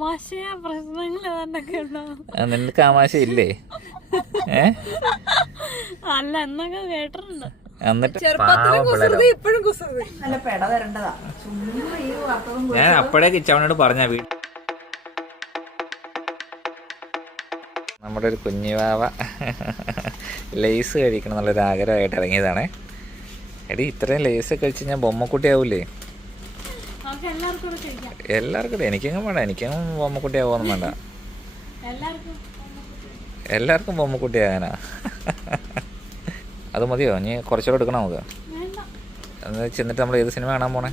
ആമാശയ പ്രശ്നങ്ങൾ ഏതാണ്ടൊക്കെ ഉണ്ടാവും നിനക്ക് ആമാശ ഇല്ലേ? ഏ? അല്ല എന്നൊക്കെ കേട്ടിട്ടുണ്ട്. ഞാൻ അപ്പോഴേ കിച്ചവനോട് പറഞ്ഞ നമ്മുടെ ഒരു കുഞ്ഞുവാവ ലേസ് കഴിക്കണം എന്നുള്ളൊരു ആഗ്രഹമായിട്ട് ഇറങ്ങിയതാണേ. എടി ഇത്രയും ലേസ് കഴിച്ച് ഞാൻ ബൊമ്മക്കുട്ടി ആവൂലേ നമുക്ക് എല്ലാവർക്കും എനിക്കങ്ങും വേണ്ട എനിക്കങ്ങും ബൊമ്മക്കുട്ടി ആവുമൊന്നും വേണ്ട. എല്ലാവർക്കും ബൊമ്മക്കുട്ടി ആകാനാ അത് മതിയോ? ഇനി കുറച്ചുകൂടെ എടുക്കണം നമുക്ക്? എന്ന് ചെന്നിട്ട് നമ്മൾ ഏത് സിനിമ കാണാൻ പോണേ?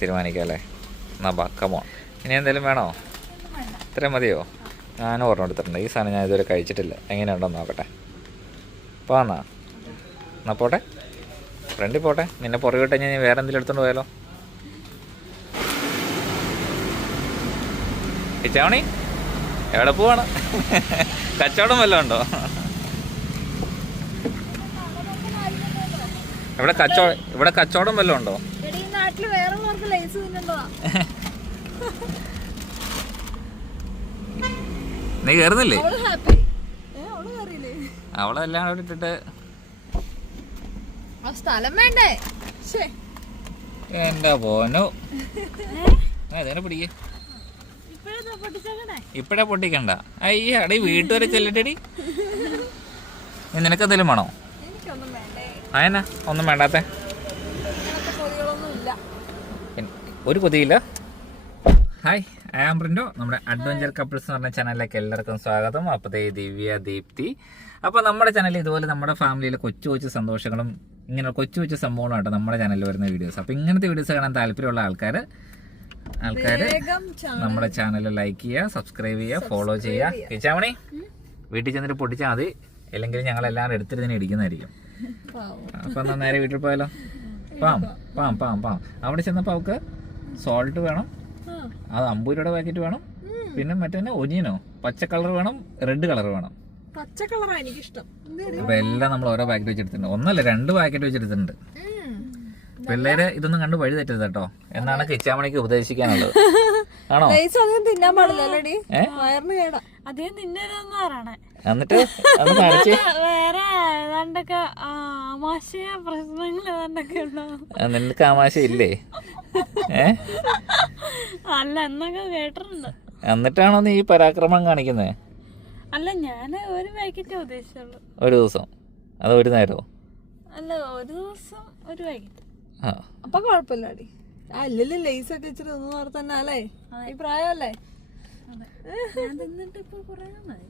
തീരുമാനിക്കാം അല്ലേ എന്നാ ബക്കമോ ഇനി എന്തെങ്കിലും വേണോ? ഇത്രയും മതിയോ? ഞാനും ഓർമ്മ എടുത്തിട്ടുണ്ട്. ഈ സാധനം ഞാൻ ഇതുവരെ കഴിച്ചിട്ടില്ല. എങ്ങനെയുണ്ടോ നോക്കട്ടെ. പോന്നാ എന്നാ പോട്ടെ? ഫ്രണ്ടിൽ പോട്ടെ. നിന്നെ പുറകെ വിട്ട് ഞാൻ വേറെ എന്തെങ്കിലും എടുത്തോണ്ട് പോയാലോ? ഇച്ചാവണി എവിടെ പോവാണ്? കച്ചവടം വല്ലതും ഉണ്ടോ? ഇവിടെ കച്ചവടം ഇവിടെ കച്ചവടം വല്ലതും ഉണ്ടോ? നീ കയറുന്നില്ലേ അവളെല്ലാം അവിടെ ഇട്ടിട്ട് സ്ഥലം വേണ്ടേ? ശേ എന്റെ പോനോ പിടിക്കേ. ഇപ്പഴേ പൊട്ടിക്കണ്ട. അയ്യ അടി വീട്ടുവരെ ചെല്ലട്ടടി. നിനക്ക് നിനക്കെന്തെങ്കിലും വേണോ? എനിക്കൊന്നും വേണ്ടേ. അയനാ ഒന്നും വേണ്ടാത്ത. ഒരു കൊതിയില്ല ഹായ് ഐ ആം പ്രിന്റോ. നമ്മുടെ അഡ്വഞ്ചർ കപ്പിൾസ് എന്ന് പറഞ്ഞ ചാനലിലേക്ക് എല്ലാവർക്കും സ്വാഗതം. അപ്പോൾ ദേ ദിവ്യ ദീപ്തി. അപ്പോൾ നമ്മുടെ ചാനലിൽ ഇതുപോലെ നമ്മുടെ ഫാമിലിയിലെ കൊച്ചു കൊച്ചു സന്തോഷങ്ങളും ഇങ്ങനെ കൊച്ചു കൊച്ചു സംഭവങ്ങളും കേട്ടോ നമ്മുടെ ചാനലിൽ വരുന്ന വീഡിയോസ് അപ്പോൾ ഇങ്ങനത്തെ വീഡിയോസ് കാണാൻ താല്പര്യമുള്ള ആൾക്കാർ ആൾക്കാർ നമ്മുടെ ചാനൽ ലൈക്ക് ചെയ്യുക സബ്സ്ക്രൈബ് ചെയ്യുക ഫോളോ ചെയ്യുക. കിച്ചാമണി വീട്ടിൽ ചെന്നിട്ട് പൊട്ടിച്ചാൽ മതി. അല്ലെങ്കിൽ ഞങ്ങൾ എല്ലാവരും എടുത്തിരുന്നതിനെ ഇടിക്കുന്നതായിരിക്കും പാവം. അപ്പൊ നേരെ വീട്ടിൽ പോയാലോ? പാം പാം പാം പാം. അവിടെ ചെന്നപ്പോ അവക്ക് സോൾട്ട് വേണം. അത് അമ്പൂരിയുടെ പാക്കറ്റ് വേണം. പിന്നെ മറ്റേ ഒനിയനോ? പച്ച കളർ വേണം റെഡ് കളർ വേണം. പച്ച കളറാ എനിക്കിഷ്ടം? അപ്പൊ എല്ലാം നമ്മൾ ഓരോ പാക്കറ്റ് വെച്ചെടുത്തിട്ടുണ്ട്. ഒന്നല്ല രണ്ട് പാക്കറ്റ് വെച്ചെടുത്തിട്ടുണ്ട്. പിള്ളേരെ പിള്ളേര് ഇതൊന്നും കണ്ട് വഴി തെറ്റരുത് കേട്ടോ. എന്നാണ് കിച്ചാമണിക്ക് ഉപദേശിക്കാനുള്ളത്. ആണോ? തിന്നാൻ പാടില്ല അല്ലേടി. വയറിന് കേടാ. അതേ തിന്നരുതെന്ന് പറയണേ. എന്നിട്ട് വേറെ ഏതാണ്ടൊക്കെ ആമാശയ പ്രശ്നങ്ങൾ ഏതാണ്ടൊക്കെ നിനക്ക് ആമാശ ഇല്ലേ? അല്ല എന്നൊക്കെ കേട്ടിട്ടുണ്ട്. എന്നിട്ടാണോ നീ ഈ പരാക്രമം കാണിക്കുന്നത് അല്ല ഞാൻ ഒരു പാക്കറ്റ് ഉദ്ദേശിച്ചുള്ളൂ. ഒരു ദിവസം? അത് ഒരു നേരമോ? അല്ല ഒരു ദിവസം ഒരു പാക്കറ്റ്. ആ. അപ്പൊ കുഴപ്പമില്ലടി അല്ലല്ലേ ലേസ് ഒക്കെ ഇച്ചിരി ഒന്ന് തന്നെ അല്ലേ? ഈ പ്രായമല്ലേ? ഞാൻ തിന്നിട്ട് ഇപ്പൊ കുറെ നാളായി.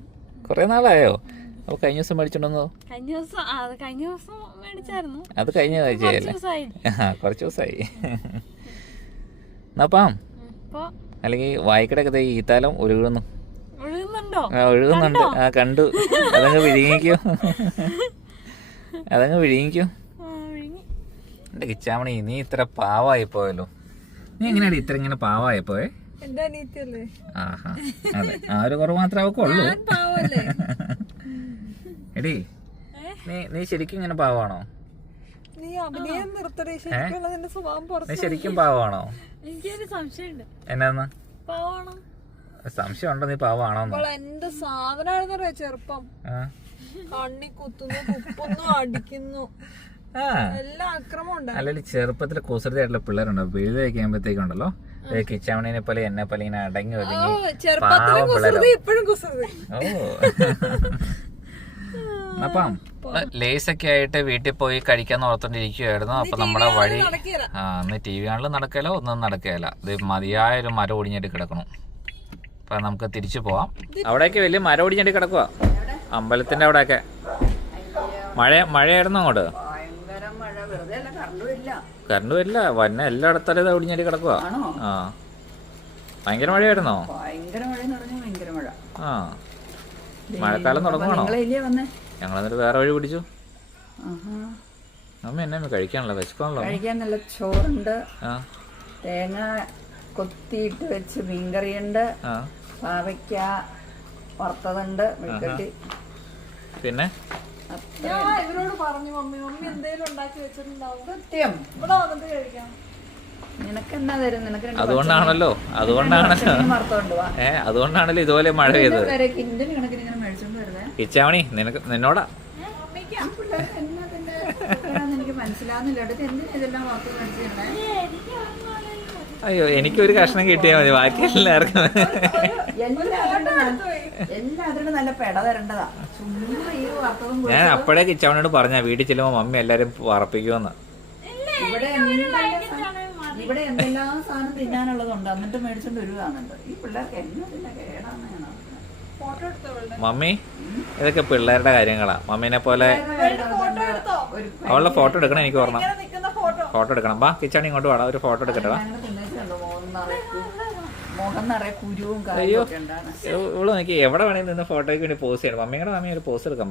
കുറേ നാളായോ? അപ്പോൾ കഴിഞ്ഞ ദിവസം മേടിച്ചിട്ടുണ്ടോ കഴിഞ്ഞ ദിവസം ആ, അത് കഴിഞ്ഞ ദിവസം മേടിച്ചായിരുന്നു. അത് കഴിഞ്ഞ കുറച്ച് ആഴ്ചയല്ലേ? ദിവസമായി ആ കുറച്ച് ദിവസമായി എന്നാപ്പാം ഇപ്പൊ അല്ലെങ്കിൽ വായിക്കടൊക്കെ ഈ ഈത്താലം ഒഴുകുന്നു ഒഴുകുന്നുണ്ടോ ആ ഒഴുകുന്നുണ്ട് ആ കണ്ടു. അതങ്ങ് വിഴുങ്ങിക്കോ. അതങ്ങ് വിഴുങ്ങിക്കോ. എന്റെ കിച്ചാമണി നീ ഇത്ര പാവായി പോയല്ലോ. നീ എങ്ങനെയാണ് ഇത്ര ഇങ്ങനെ പാവായി പോയെ? എന്റെ ആഹാ അതെ. ആ ഒരു കുറവ് മാത്രമേ അവക്കുള്ളൂ എടി നീ നീ ശരിക്കും ഇങ്ങനെ പാവാണോ? നീ ശരിക്കും പാവാണോ? എന്നാന്ന്? പാവണം? സംശയം ഉണ്ടോ നീ പാവാണോന്ന് അപ്പോൾ എന്റെ സാധനമായിരുന്നറിയോ ചെറുപ്പം? കണ്ണി കുത്തുന്നു കുപ്പുന്നു അടിക്കുന്നു. അല്ലെങ്കിൽ ചെറുപ്പത്തിൽ കുസൃതിയായിട്ടുള്ള പിള്ളേരുണ്ടോ. വീട് കഴിക്കുമ്പോഴത്തേക്കുണ്ടല്ലോ കിച്ചാമണിനെ പോലെ എന്നെ പോലെ ഇങ്ങനെ അടങ്ങി ഒതുങ്ങി അപ്പം ലേസ് ഒക്കെ ആയിട്ട് വീട്ടിൽ പോയി കഴിക്കാന്ന് ഓർത്തോണ്ടിരിക്കുവായിരുന്നു. അപ്പൊ നമ്മുടെ വഴി ആ ഒന്ന് ടി വി കാണലും നടക്കല ഒന്നും നടക്കുകയല്ല ഇത് മതിയായ ഒരു മരം ഒടിഞ്ഞിട്ട് കിടക്കണം. അപ്പൊ നമുക്ക് തിരിച്ചു പോവാം. അവിടേക്ക് വലിയ മരം ഒടിഞ്ഞിട്ട് കിടക്കുക അമ്പലത്തിന്റെ അവിടെയൊക്കെ. മഴ മഴയായിരുന്നു അങ്ങോട്ട്? കറണ്ടും വരില്ല വന്ന എല്ലായിടത്തും ഇത് ഒടിഞ്ഞിട്ട് കിടക്കുക ആ. ഭയങ്കര മഴയായിരുന്നോ? ആ. മഴക്കാലം വന്നേ? ഞങ്ങൾ എന്നിട്ട് വേറെ വഴി പിടിച്ചു. അമ്മ എന്നെ കഴിക്കാനുള്ള കഴിക്കാനല്ലോ? വിശക്കാണല്ലോ കഴിക്കാൻ നല്ല ചോറുണ്ട്. ആ. തേങ്ങ കൊത്തിയിട്ട് വെച്ച് മീൻകറിയുണ്ട്. ഉണ്ട് പാവയ്ക്ക വറുത്തതുണ്ട് മെഴുക്കട്ടി പിന്നെ? ഞാൻ ഇവരോട് പറഞ്ഞു മമ്മി മമ്മി എന്തേലും ഉണ്ടാക്കി വെച്ചിട്ടുണ്ടാവും. സത്യം. ഇവിടെ വന്നിട്ട് കഴിക്കാം. നിനക്ക് എന്നാ തരും? നിനക്ക് രണ്ട് അതുകൊണ്ടാണല്ലോ. അതുകൊണ്ടാണല്ലോ. വാ. ഏ അതുകൊണ്ടാണല്ലോ ഇതുപോലെ മഴ പെയ്തത്. ഇച്ചാമണി നിനക്ക് നിന്നോടാ. എനിക്ക് മനസ്സിലാവുന്നില്ല. എന്തിനാ ഇതെല്ലാം വറുത്ത് അയ്യോ എനിക്കൊരു കഷ്ണം കിട്ടിയാൽ മതി. ബാക്കി എല്ലാവർക്കും. ഞാൻ. അപ്പോഴേ കിച്ചവനോട് പറഞ്ഞ വീട്ടിൽ ചെല്ലുമ്പോ മമ്മി എല്ലാരും വറപ്പിക്കുമെന്ന് ഇവിടെ ഇവിടെ എന്തെല്ലാം സാധനം തിന്നാനുള്ളതുണ്ട് എന്നിട്ട് മേടിച്ചോണ്ട് വരുവാന്നുണ്ട്. ഈ പിള്ളേർക്ക് എന്നതിന്റെ മമ്മി ഇതൊക്കെ പിള്ളേരുടെ കാര്യങ്ങളാ. മമ്മീനെ പോലെ അവളുടെ ഫോട്ടോ എടുക്കണം എനിക്ക് ഓർമ്മ. നിൽക്കുന്ന ഫോട്ടോ. ഫോട്ടോ എടുക്കണം. ബാ കിച്ചാണി ഇങ്ങോട്ട് വേണം ഒരു ഫോട്ടോ എടുക്കട്ടെടാ തിന്നേച്ചുണ്ട് മുഖം നിറയെ മുഖം നിറയെ കുരുവും അയ്യോ. കാര്യമൊക്കെ ഉണ്ടാണ്. ഇവ- നോക്കി എവിടെ വേണമെങ്കിൽ നിന്ന് ഫോട്ടോയ്ക്ക് വേണ്ടി പോസ് ചെയ്യണം. അമ്മയുടെ മമ്മി ഒരു പോസ് എടുക്കാം